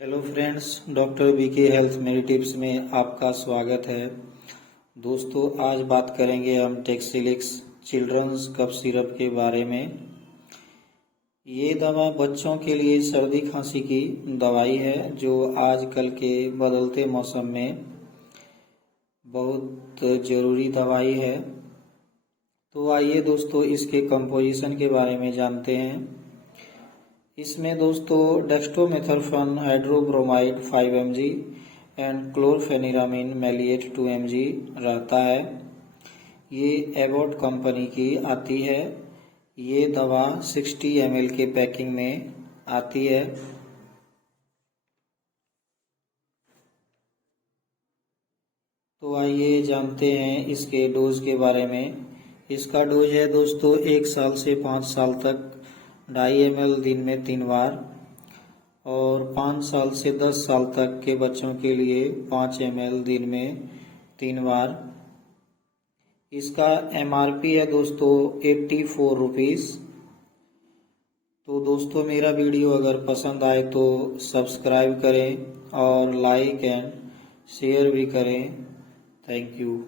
Hello friends, doctor BK health मेरी tips में आपका स्वागत है। दोस्तों, आज बात करेंगे हम टेक्सिलिक्स चिल्ड्रंस कफ सिरप के बारे में। ये दवा बच्चों के लिए सर्दी खांसी की दवाई है जो आजकल के बदलते मौसम में बहुत ज़रूरी दवाई है। तो आइए दोस्तों, इसके कंपोजिशन के बारे में जानते हैं। इसमें दोस्तों dextromethorphan hydrobromide 5 mg and chlorpheniramine maleate 2 mg रहता है। ये एबॉट कंपनी की आती है। ये दवा 60 ml के पैकिंग में आती है। तो आइए जानते हैं इसके डोज के बारे में। इसका डोज है दोस्तों 1 साल से 5 साल तक 2.5 ml दिन में 3 बार, और 5 साल से 10 साल तक के बच्चों के लिए 5 ml दिन में 3 बार। इसका MRP है दोस्तों 84 रुपीज़। तो दोस्तों, मेरा वीडियो अगर पसंद आए तो सब्सक्राइब करें और लाइक एंड शेयर भी करें। Thank you.